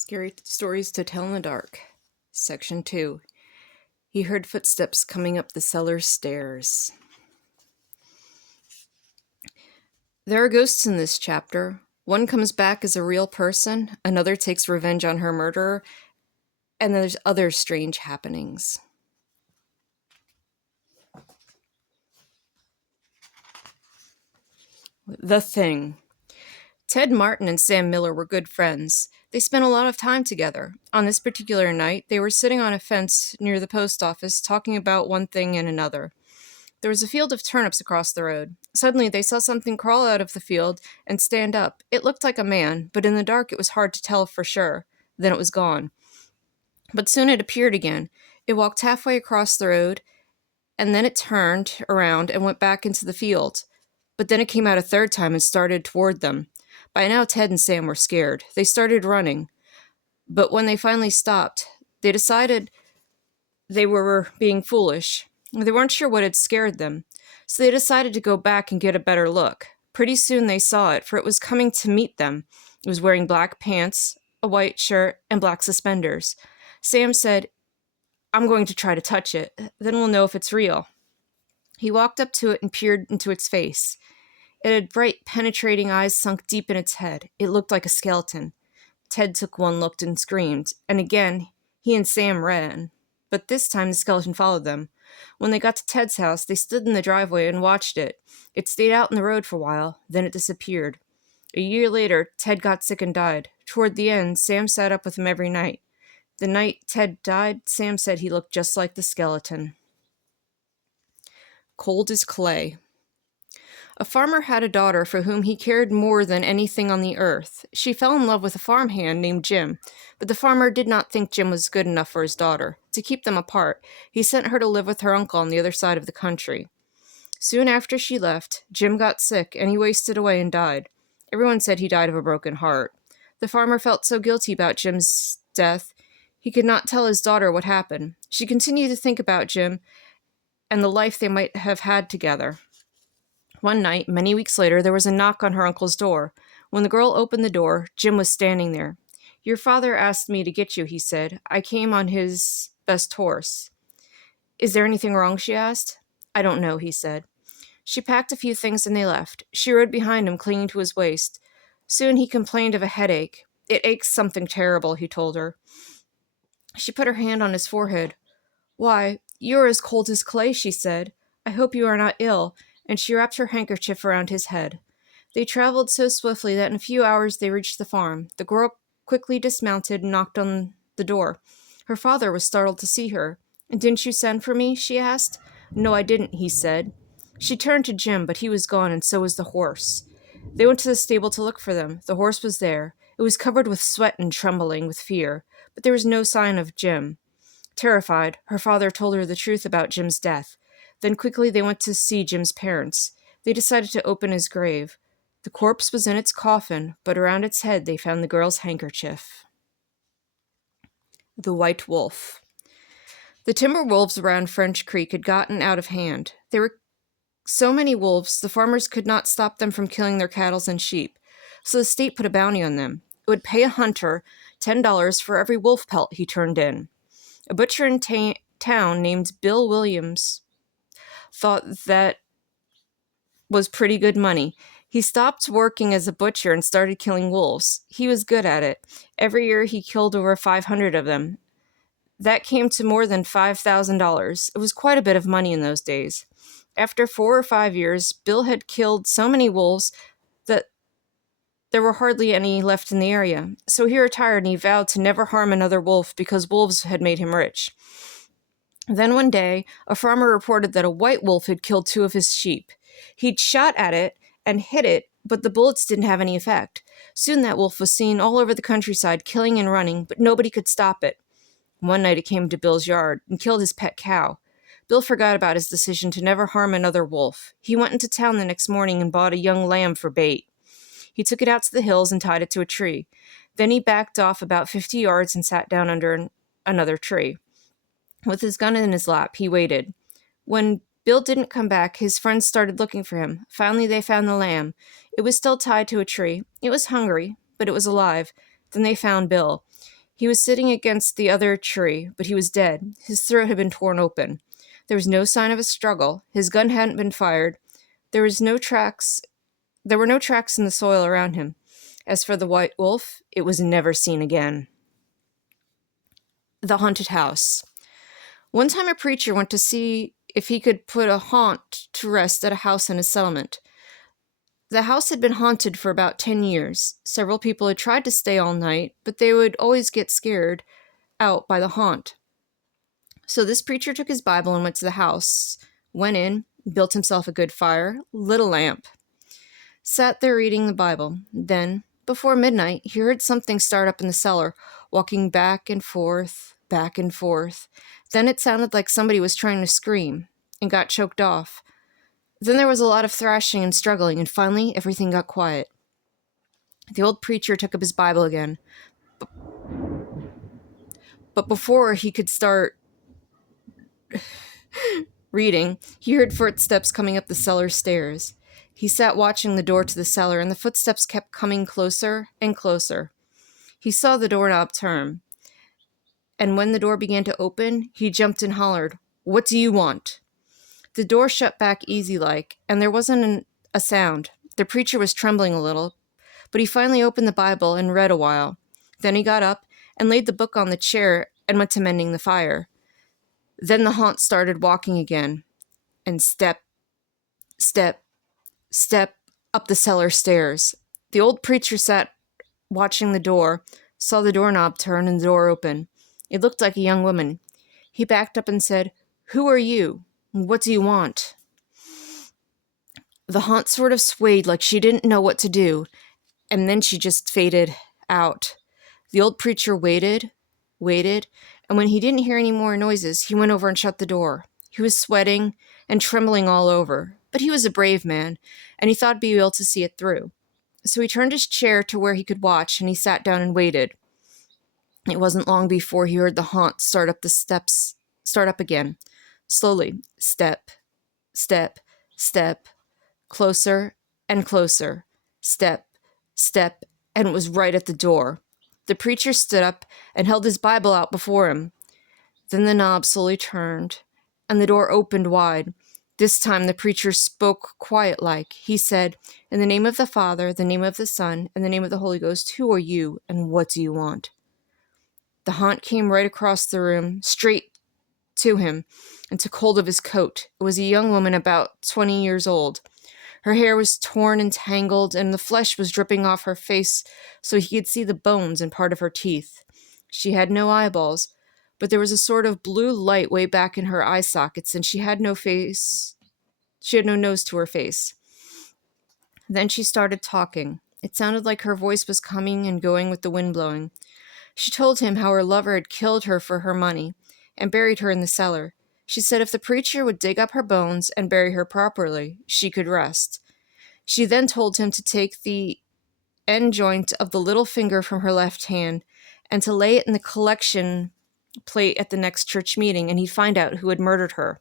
Scary Stories to Tell in the Dark. Section 2. He heard footsteps coming up the cellar stairs. There are ghosts in this chapter. One comes back as a real person, another takes revenge on her murderer, and there's other strange happenings. The Thing. Ted Martin and Sam Miller were good friends. They spent a lot of time together. On this particular night, they were sitting on a fence near the post office talking about one thing and another. There was a field of turnips across the road. Suddenly, they saw something crawl out of the field and stand up. It looked like a man, but in the dark it was hard to tell for sure. Then it was gone. But soon it appeared again. It walked halfway across the road, and then it turned around and went back into the field. But then it came out a third time and started toward them. By now, Ted and Sam were scared. They started running. But when they finally stopped, they decided they were being foolish. They weren't sure what had scared them, so they decided to go back and get a better look. Pretty soon they saw it, for it was coming to meet them. It was wearing black pants, a white shirt, and black suspenders. Sam said, "I'm going to try to touch it, then we'll know if it's real." He walked up to it and peered into its face. It had bright, penetrating eyes sunk deep in its head. It looked like a skeleton. Ted took one look and screamed, and again he and Sam ran. But this time the skeleton followed them. When they got to Ted's house, they stood in the driveway and watched it. It stayed out in the road for a while, then it disappeared. A year later, Ted got sick and died. Toward the end, Sam sat up with him every night. The night Ted died, Sam said he looked just like the skeleton. Cold as clay. A farmer had a daughter for whom he cared more than anything on the earth. She fell in love with a farmhand named Jim, but the farmer did not think Jim was good enough for his daughter. To keep them apart, he sent her to live with her uncle on the other side of the country. Soon after she left, Jim got sick, and he wasted away and died. Everyone said he died of a broken heart. The farmer felt so guilty about Jim's death, he could not tell his daughter what happened. She continued to think about Jim and the life they might have had together. One night, many weeks later, there was a knock on her uncle's door. When the girl opened the door, Jim was standing there. "Your father asked me to get you," he said. "I came on his best horse." "Is there anything wrong?" she asked. "I don't know," he said. She packed a few things and they left. She rode behind him, clinging to his waist. Soon he complained of a headache. "It aches something terrible," he told her. She put her hand on his forehead. "Why, you're as cold as clay," she said. "I hope you are not ill," and she wrapped her handkerchief around his head. They traveled so swiftly that in a few hours they reached the farm. The girl quickly dismounted and knocked on the door. Her father was startled to see her. "Didn't you send for me?" she asked. "No, I didn't," he said. She turned to Jim, but he was gone, and so was the horse. They went to the stable to look for them. The horse was there. It was covered with sweat and trembling with fear, but there was no sign of Jim. Terrified, her father told her the truth about Jim's death. Then quickly they went to see Jim's parents. They decided to open his grave. The corpse was in its coffin, but around its head they found the girl's handkerchief. The White Wolf. The timber wolves around French Creek had gotten out of hand. There were so many wolves, the farmers could not stop them from killing their cattle and sheep. So the state put a bounty on them. It would pay a hunter $10 for every wolf pelt he turned in. A butcher in town named Bill Williams thought that was pretty good money. He stopped working as a butcher and started killing wolves. He was good at it. Every year he killed over 500 of them. That came to more than $5,000. It was quite a bit of money in those days. After 4 or 5 years, Bill had killed so many wolves that there were hardly any left in the area. So he retired and he vowed to never harm another wolf because wolves had made him rich. Then one day, a farmer reported that a white wolf had killed 2 of his sheep. He'd shot at it and hit it, but the bullets didn't have any effect. Soon that wolf was seen all over the countryside, killing and running, but nobody could stop it. One night it came to Bill's yard and killed his pet cow. Bill forgot about his decision to never harm another wolf. He went into town the next morning and bought a young lamb for bait. He took it out to the hills and tied it to a tree. Then he backed off about 50 yards and sat down under another tree. With his gun in his lap, he waited. When Bill didn't come back, his friends started looking for him. Finally, they found the lamb. It was still tied to a tree. It was hungry, but it was alive. Then they found Bill. He was sitting against the other tree, but he was dead. His throat had been torn open. There was no sign of a struggle. His gun hadn't been fired. There was no tracks There were no tracks in the soil around him. As for the white wolf, it was never seen again. The haunted house. One time a preacher went to see if he could put a haunt to rest at a house in a settlement. The house had been haunted for about 10 years. Several people had tried to stay all night, but they would always get scared out by the haunt. So this preacher took his Bible and went to the house, went in, built himself a good fire, lit a lamp, sat there reading the Bible. Then, before midnight, he heard something start up in the cellar, walking back and forth, back and forth. Then it sounded like somebody was trying to scream and got choked off. Then there was a lot of thrashing and struggling, and finally everything got quiet. The old preacher took up his Bible again. But before he could start reading, he heard footsteps coming up the cellar stairs. He sat watching the door to the cellar, and the footsteps kept coming closer and closer. He saw the doorknob turn, and when the door began to open, he jumped and hollered, "What do you want?" The door shut back easy-like, and there wasn't a sound. The preacher was trembling a little, but he finally opened the Bible and read a while. Then he got up and laid the book on the chair and went to mending the fire. Then the haunt started walking again, and step, step, step up the cellar stairs. The old preacher sat watching the door, saw the doorknob turn and the door open. It looked like a young woman. He backed up and said, "Who are you? What do you want?" The haunt sort of swayed like she didn't know what to do, and then she just faded out. The old preacher waited, and when he didn't hear any more noises, he went over and shut the door. He was sweating and trembling all over, but he was a brave man, and he thought he'd be able to see it through. So he turned his chair to where he could watch, and he sat down and waited. It wasn't long before he heard the haunt start up again. Slowly, step, step, step, closer and closer, step, step, and it was right at the door. The preacher stood up and held his Bible out before him. Then the knob slowly turned, and the door opened wide. This time the preacher spoke quiet-like. He said, "In the name of the Father, the name of the Son, and the name of the Holy Ghost, who are you, and what do you want?" The haunt came right across the room, straight to him, and took hold of his coat. It was a young woman about 20 years old. Her hair was torn and tangled, and the flesh was dripping off her face so he could see the bones and part of her teeth. She had no eyeballs, but there was a sort of blue light way back in her eye sockets, and she had no face. She had no nose to her face. Then she started talking. It sounded like her voice was coming and going with the wind blowing. She told him how her lover had killed her for her money and buried her in the cellar. She said if the preacher would dig up her bones and bury her properly, she could rest. She then told him to take the end joint of the little finger from her left hand and to lay it in the collection plate at the next church meeting, and he'd find out who had murdered her.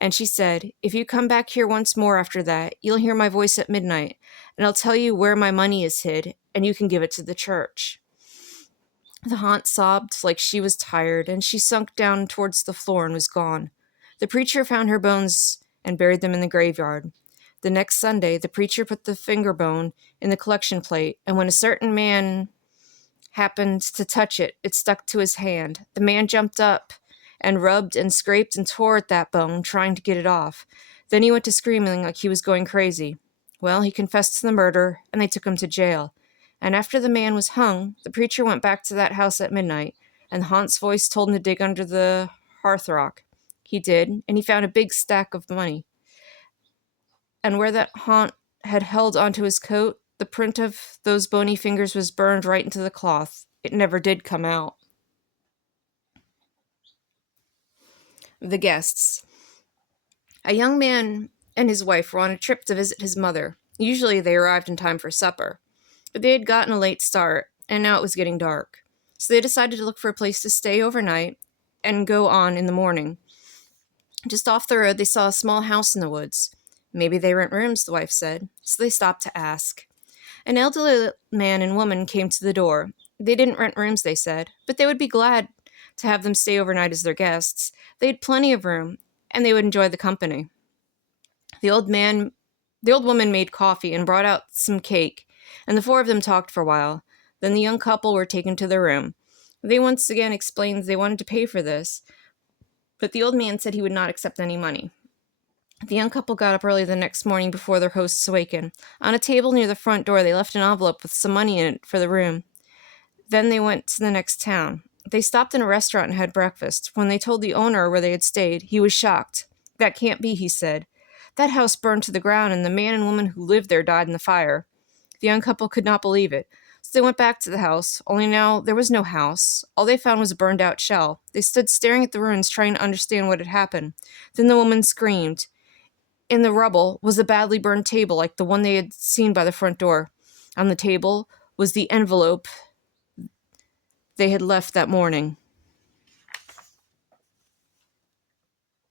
And she said, "If you come back here once more after that, you'll hear my voice at midnight, and I'll tell you where my money is hid, and you can give it to the church." The haunt sobbed like she was tired, and she sunk down towards the floor and was gone. The preacher found her bones and buried them in the graveyard. The next Sunday, the preacher put the finger bone in the collection plate, and when a certain man happened to touch it, it stuck to his hand. The man jumped up and rubbed and scraped and tore at that bone, trying to get it off. Then he went to screaming like he was going crazy. Well, he confessed to the murder, and they took him to jail. And after the man was hung, the preacher went back to that house at midnight, and the haunt's voice told him to dig under the hearthrug. He did, and he found a big stack of money. And where that haunt had held onto his coat, the print of those bony fingers was burned right into the cloth. It never did come out. The guests. A young man and his wife were on a trip to visit his mother. Usually they arrived in time for supper, but they had gotten a late start, and now it was getting dark. So they decided to look for a place to stay overnight and go on in the morning. Just off the road, they saw a small house in the woods. Maybe they rent rooms, the wife said, so they stopped to ask. An elderly man and woman came to the door. They didn't rent rooms, they said, but they would be glad to have them stay overnight as their guests. They had plenty of room, and they would enjoy the company. The old man, the old woman made coffee and brought out some cake, and the four of them talked for a while. Then the young couple were taken to their room. They once again explained they wanted to pay for this, but the old man said he would not accept any money. The young couple got up early the next morning before their hosts awakened. On a table near the front door, they left an envelope with some money in it for the room. Then they went to the next town. They stopped in a restaurant and had breakfast. When they told the owner where they had stayed, he was shocked. "That can't be," he said. "That house burned to the ground, and the man and woman who lived there died in the fire." The young couple could not believe it. So they went back to the house, only now there was no house. All they found was a burned-out shell. They stood staring at the ruins, trying to understand what had happened. Then the woman screamed. In the rubble was a badly burned table like the one they had seen by the front door. On the table was the envelope they had left that morning.